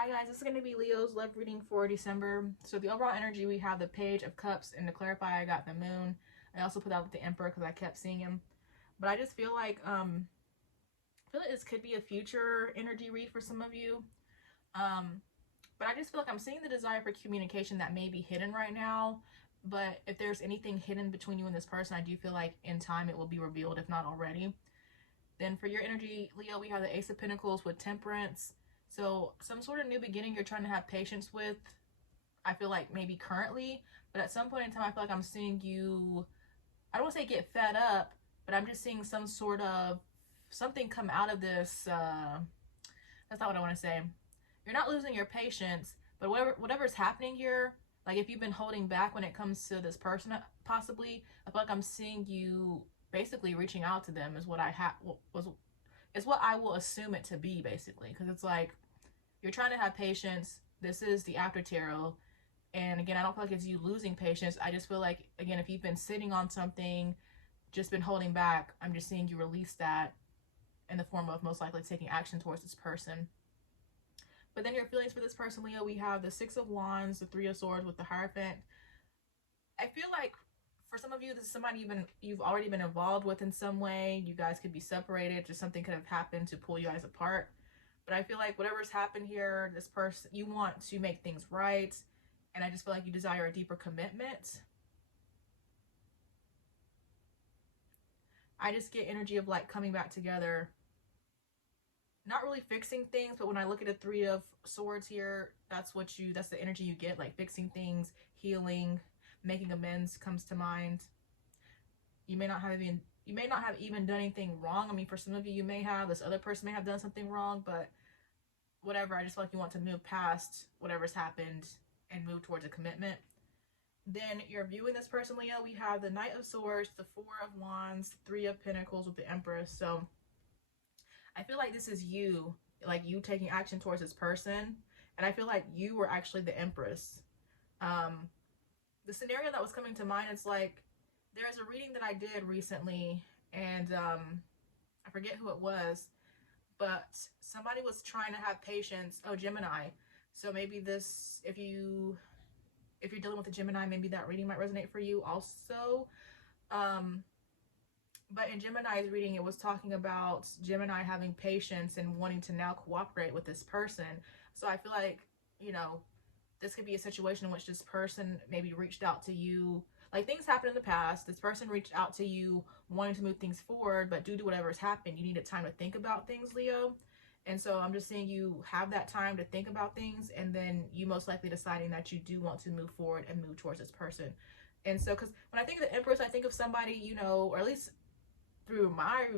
Hi guys, this is going to be Leo's love reading for December. So the overall energy, we have the Page of Cups, and to clarify, I got the Moon. I also put out the Emperor because I kept seeing him. But I just feel like this could be a future energy read for some of you. But I just feel like I'm seeing the desire for communication that may be hidden right now. But if there's anything hidden between you and this person, I do feel like in time it will be revealed, if not already. Then for your energy, Leo, we have the Ace of Pentacles with Temperance. So some sort of new beginning you're trying to have patience with, I feel like maybe currently, but at some point in time, I feel like I'm seeing you, I don't want to say get fed up, but I'm just seeing some sort of, something come out of this, that's not what I want to say. You're not losing your patience, but whatever's happening here, like if you've been holding back when it comes to this person, possibly, I feel like I'm seeing you basically reaching out to them is what is what I will assume it to be, basically, because it's like you're trying to have patience. This is the after tarot, and again, I don't feel like it's you losing patience. I just feel like, again, if you've been sitting on something, just been holding back, I'm just seeing you release that in the form of most likely taking action towards this person. But then your feelings for this person, Leo, we have the Six of Wands, the Three of Swords with the Hierophant. I feel like for some of you, this is somebody you've already been involved with in some way. You guys could be separated, just something could have happened to pull you guys apart. But I feel like whatever's happened here, this person, you want to make things right, and I just feel like you desire a deeper commitment. I just get energy of like coming back together, not really fixing things, but when I look at a Three of Swords here, that's the energy you get, like fixing things, healing, making amends comes to mind. You may not have even done anything wrong. I mean, for some of you, you may have, this other person may have done something wrong, but whatever, I just feel like you want to move past whatever's happened and move towards a commitment. Then you're viewing this person, Leo, we have the Knight of Swords, the Four of Wands, Three of Pentacles with the Empress. So I feel like this is you, like you taking action towards this person, and I feel like you were actually the Empress. The scenario that was coming to mind is like, there's a reading that I did recently, and I forget who it was, but somebody was trying to have patience. Oh, Gemini. So maybe this, if you're dealing with a Gemini, maybe that reading might resonate for you also. But in Gemini's reading, it was talking about Gemini having patience and wanting to now cooperate with this person. So I feel like, this could be a situation in which this person maybe reached out to you. Like, things happened in the past. This person reached out to you wanting to move things forward, but due to whatever's happened, you needed time to think about things, Leo. And so I'm just saying you have that time to think about things, and then you most likely deciding that you do want to move forward and move towards this person. And so, because when I think of the Empress, I think of somebody, or at least through my,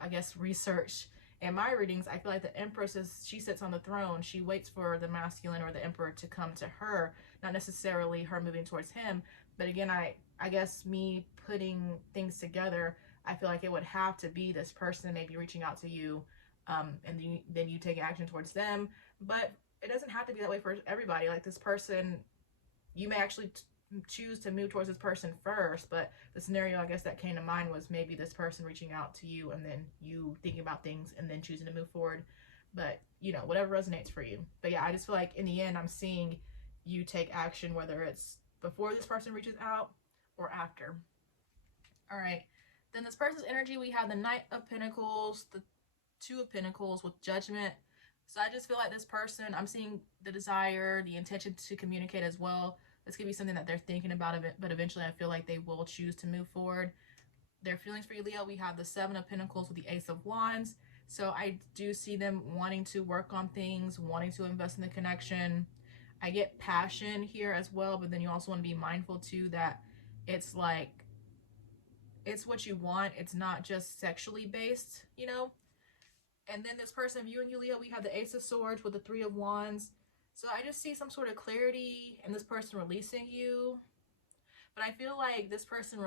I guess research and my readings, I feel like the Empress she sits on the throne. She waits for the masculine or the Emperor to come to her, not necessarily her moving towards him. But again, I guess me putting things together, I feel like it would have to be this person maybe reaching out to you, and then you take action towards them. But it doesn't have to be that way for everybody. Like, this person, you may actually choose to move towards this person first, but the scenario I guess that came to mind was maybe this person reaching out to you and then you thinking about things and then choosing to move forward. But whatever resonates for you. But yeah, I just feel like in the end I'm seeing you take action, whether it's before this person reaches out or after. All right, then this person's energy, we have the Knight of Pentacles, the Two of Pentacles with Judgment. So I just feel like this person, I'm seeing the desire, the intention to communicate as well. This could be something that they're thinking about, but eventually I feel like they will choose to move forward. Their feelings for you, Leo, we have the Seven of Pentacles with the Ace of Wands. So I do see them wanting to work on things, wanting to invest in the connection. I get passion here as well, but then you also want to be mindful too that it's like, it's what you want. It's not just sexually based, And then this person viewing you, Leo, we have the Ace of Swords with the Three of Wands. So I just see some sort of clarity in this person releasing you. But I feel like this person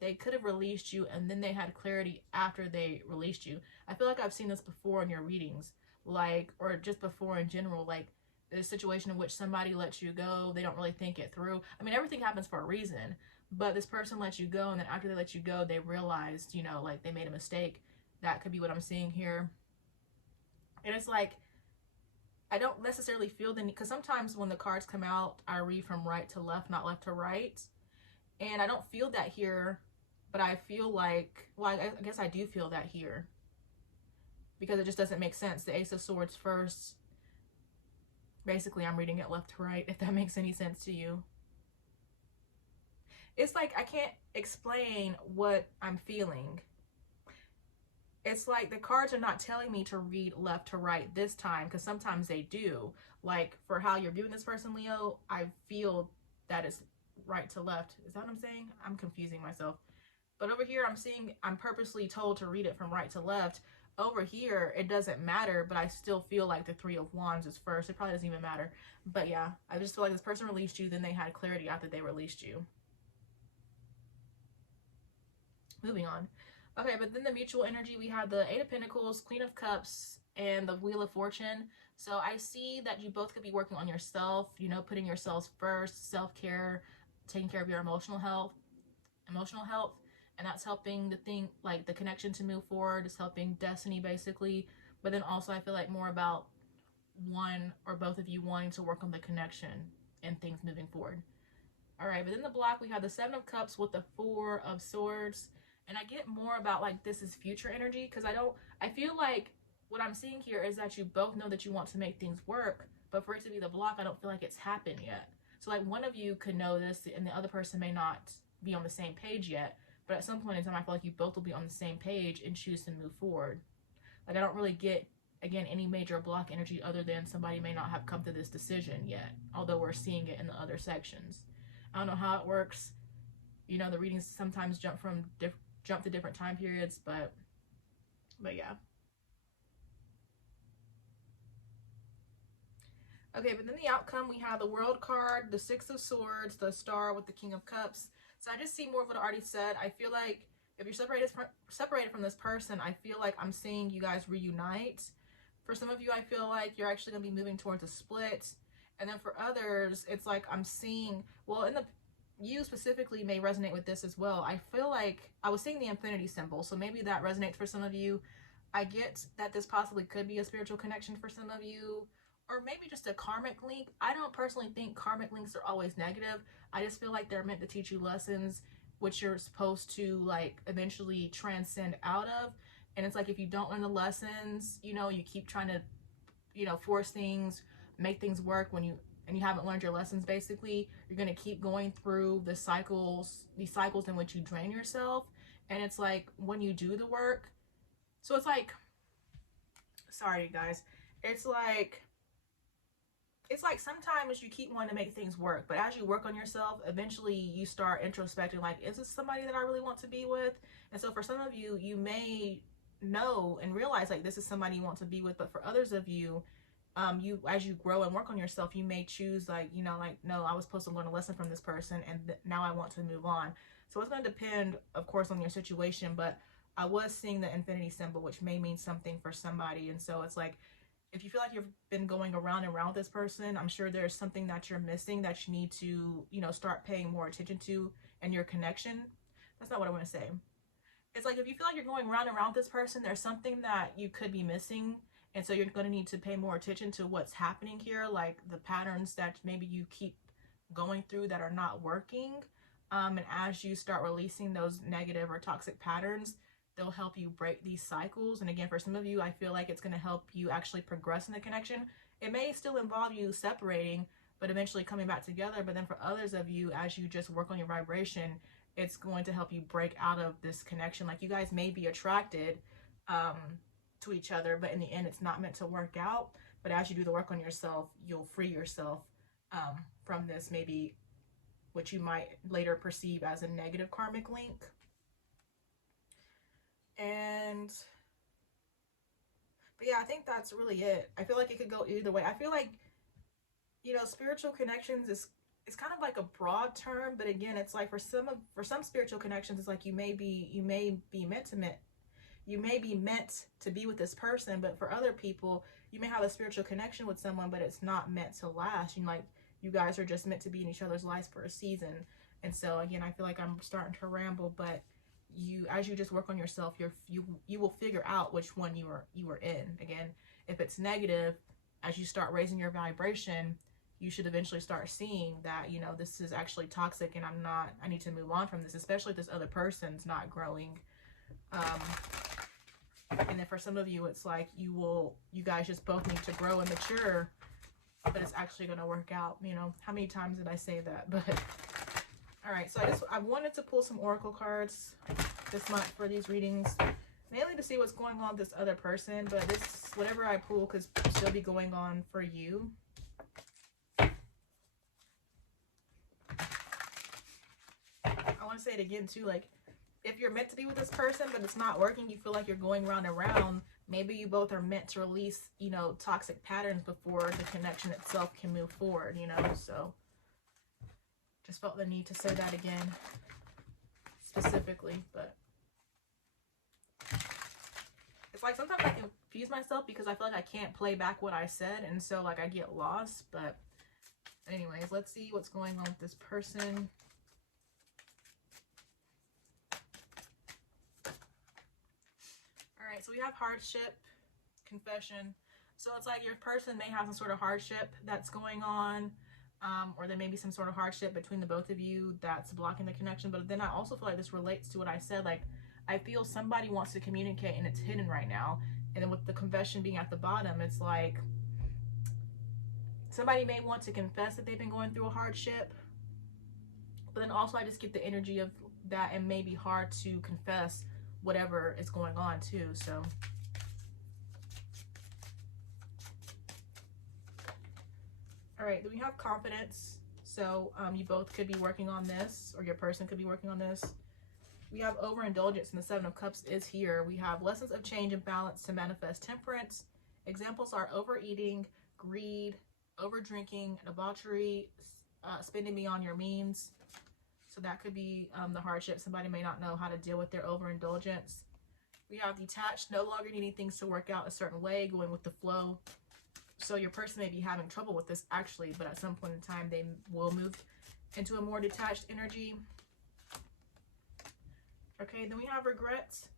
they could have released you and then they had clarity after they released you. I feel like I've seen this before in your readings, or just before in general, like there's a situation in which somebody lets you go, they don't really think it through. I mean, everything happens for a reason, but this person lets you go, and then after they let you go, they realized, like they made a mistake. That could be what I'm seeing here. And it's like, I don't necessarily feel the need, because sometimes when the cards come out, I read from right to left, not left to right. And I don't feel that here, but I feel like, well, I guess I do feel that here. Because it just doesn't make sense. The Ace of Swords first. Basically, I'm reading it left to right, if that makes any sense to you. It's like I can't explain what I'm feeling. It's like the cards are not telling me to read left to right this time, because sometimes they do. Like, for how you're viewing this person, Leo, I feel that it's right to left. Is that what I'm saying? I'm confusing myself. But over here, I'm purposely told to read it from right to left. Over here, it doesn't matter, but I still feel like the Three of Wands is first. It probably doesn't even matter. But yeah, I just feel like this person released you, then they had clarity after they released you. Moving on. Okay, but then the mutual energy, we have the Eight of Pentacles, Queen of Cups, and the Wheel of Fortune. So I see that you both could be working on yourself, you know, putting yourselves first, self-care, taking care of your emotional health, and that's helping the thing, like the connection to move forward. It's helping destiny, basically. But then also I feel like more about one or both of you wanting to work on the connection and things moving forward. All right, but in the block, we have the Seven of Cups with the Four of Swords. And I get more about like this is future energy, because I feel like what I'm seeing here is that you both know that you want to make things work, but for it to be the block, I don't feel like it's happened yet. So like one of you could know this and the other person may not be on the same page yet, but at some point in time, I feel like you both will be on the same page and choose to move forward. Like I don't really get, again, any major block energy other than somebody may not have come to this decision yet, although we're seeing it in the other sections. I don't know how it works. You know, the readings sometimes jump to different time periods, but yeah. Okay, but then the outcome, we have the World card, the Six of Swords, the Star with the King of Cups. So I just see more of what I already said. I feel like if you're separated from this person, I feel like I'm seeing you guys reunite. For some of you, I feel like you're actually going to be moving towards a split. And then for others, it's like I'm seeing, well, you specifically may resonate with this as well. I feel like I was seeing the infinity symbol, so maybe that resonates for some of you. I get that this possibly could be a spiritual connection for some of you, or maybe just a karmic link. I don't personally think karmic links are always negative. I just feel like they're meant to teach you lessons which you're supposed to like eventually transcend out of. And it's like if you don't learn the lessons, you know, you keep trying to, you know, force things, make things work and you haven't learned your lessons, basically, you're going to keep going through these cycles in which you drain yourself. And it's like when you do the work, so it's like, sorry guys, it's like sometimes you keep wanting to make things work, but as you work on yourself, eventually you start introspecting, like, is this somebody that I really want to be with? And so for some of you, you may know and realize like this is somebody you want to be with, but for others of you, as you grow and work on yourself, you may choose like, you know, like, no, I was supposed to learn a lesson from this person and now I want to move on. So it's going to depend, of course, on your situation, but I was seeing the infinity symbol, which may mean something for somebody. And so it's like, if you feel like you've been going around and around with this person, I'm sure there's something that you're missing that you need to, you know, start paying more attention to in your connection. That's not what I want to say. It's like if you feel like you're going around and around with this person, there's something that you could be missing. And so you're going to need to pay more attention to what's happening here, like the patterns that maybe you keep going through that are not working. And as you start releasing those negative or toxic patterns, they'll help you break these cycles. And again, for some of you, I feel like it's going to help you actually progress in the connection. It may still involve you separating, but eventually coming back together. But then for others of you, as you just work on your vibration, it's going to help you break out of this connection. Like you guys may be attracted to each other, but in the end, it's not meant to work out. But as you do the work on yourself, you'll free yourself from this, maybe what you might later perceive as a negative karmic link. But yeah, I think that's really it. I feel like it could go either way. I feel like, you know, spiritual connections is, it's kind of like a broad term, but again, it's like for some spiritual connections, it's like you may be meant to be with this person, but for other people, you may have a spiritual connection with someone, but it's not meant to last. You know, like you guys are just meant to be in each other's lives for a season. And so again, I feel like I'm starting to ramble, but as you just work on yourself, you will figure out which one you were in. Again, if it's negative, as you start raising your vibration, you should eventually start seeing that, you know, this is actually toxic and I need to move on from this, especially if this other person's not growing. And then for some of you, it's like you guys just both need to grow and mature, but it's actually going to work out. You know, how many times did I say that? But all right, so I wanted to pull some oracle cards this month for these readings, mainly to see what's going on with this other person, but this, whatever I pull could still be going on for you. I want to say it again too, like, if you're meant to be with this person, but it's not working, you feel like you're going round and round, maybe you both are meant to release, you know, toxic patterns before the connection itself can move forward, you know, so just felt the need to say that again, specifically, but it's like sometimes I confuse myself because I feel like I can't play back what I said, and so like I get lost, but anyways, let's see what's going on with this person. So we have hardship, confession. So it's like your person may have some sort of hardship that's going on, or there may be some sort of hardship between the both of you that's blocking the connection. But then I also feel like this relates to what I said. Like, I feel somebody wants to communicate and it's hidden right now. And then with the confession being at the bottom, it's like somebody may want to confess that they've been going through a hardship. But then also I just get the energy of that it may be hard to confess whatever is going on too. So all right, then we have confidence. So you both could be working on this, or your person could be working on this. We have overindulgence, and the Seven of Cups is here. We have lessons of change and balance to manifest temperance. Examples are overeating, greed, overdrinking, debauchery, spending beyond your means. So that could be the hardship. Somebody may not know how to deal with their overindulgence. We have detached, no longer needing things to work out a certain way, going with the flow. So your person may be having trouble with this actually, but at some point in time they will move into a more detached energy. Okay, then we have regrets.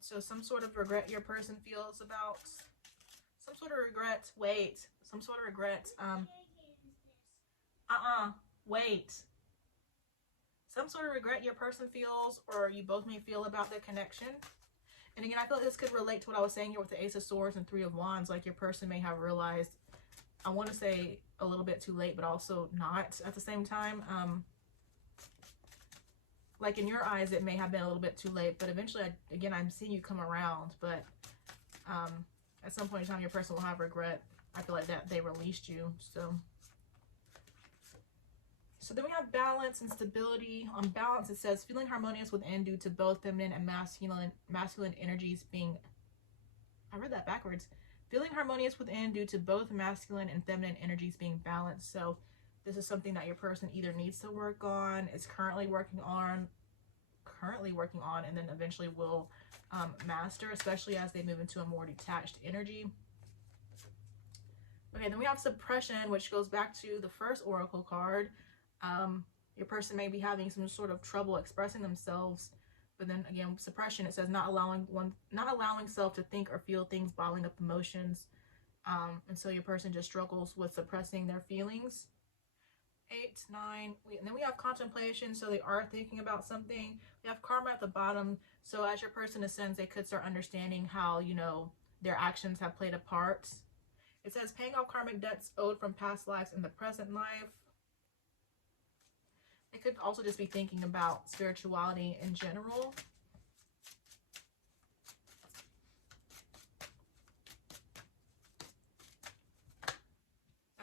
So some sort of regret your person feels about, some sort of regret, wait, some sort of regret, wait. Some sort of regret your person feels, or you both may feel about their connection. And again, I feel like this could relate to what I was saying here with the Ace of Swords and Three of Wands. Like your person may have realized, I want to say a little bit too late, but also not at the same time. Like in your eyes, it may have been a little bit too late, but eventually, again, I'm seeing you come around. But at some point in time, your person will have regret. I feel like that they released you. So then we have balance and stability. On balance, it says feeling harmonious within due to both feminine and masculine energies being, I read that backwards. Feeling harmonious within due to both masculine and feminine energies being balanced. So this is something that your person either needs to work on, is currently working on, and then eventually will master, especially as they move into a more detached energy. Okay, then we have suppression, which goes back to the first oracle card. Your person may be having some sort of trouble expressing themselves, but then again, suppression, it says not allowing self to think or feel things, bottling up emotions, and so your person just struggles with suppressing their feelings. 8, 9, and then we have contemplation, so they are thinking about something. We have karma at the bottom, so as your person ascends, they could start understanding how, you know, their actions have played a part. It says paying off karmic debts owed from past lives in the present life. It could also just be thinking about spirituality in general.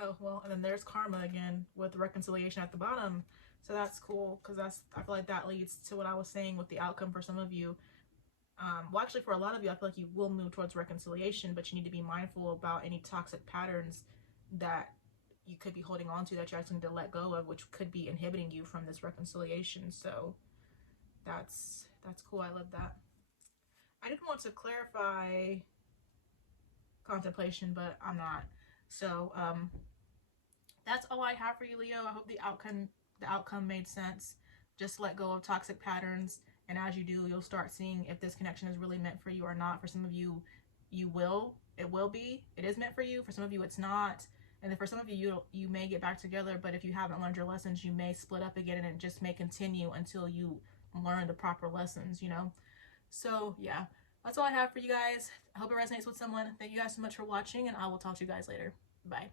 Oh, well, and then there's karma again with reconciliation at the bottom. So that's cool, because I feel like that leads to what I was saying with the outcome for some of you. Well, actually, for a lot of you, I feel like you will move towards reconciliation, but you need to be mindful about any toxic patterns that you could be holding on to that you actually need to let go of, which could be inhibiting you from this reconciliation. So that's cool. I love that. I didn't want to clarify contemplation, but I'm not. So that's all I have for you, Leo. I hope the outcome made sense. Just let go of toxic patterns, and as you do, you'll start seeing if this connection is really meant for you or not. For some of you, it will be, it is meant for you. For some of you, it's not. And then for some of you, you may get back together, but if you haven't learned your lessons, you may split up again, and it just may continue until you learn the proper lessons, you know? So yeah, that's all I have for you guys. I hope it resonates with someone. Thank you guys so much for watching, and I will talk to you guys later. Bye.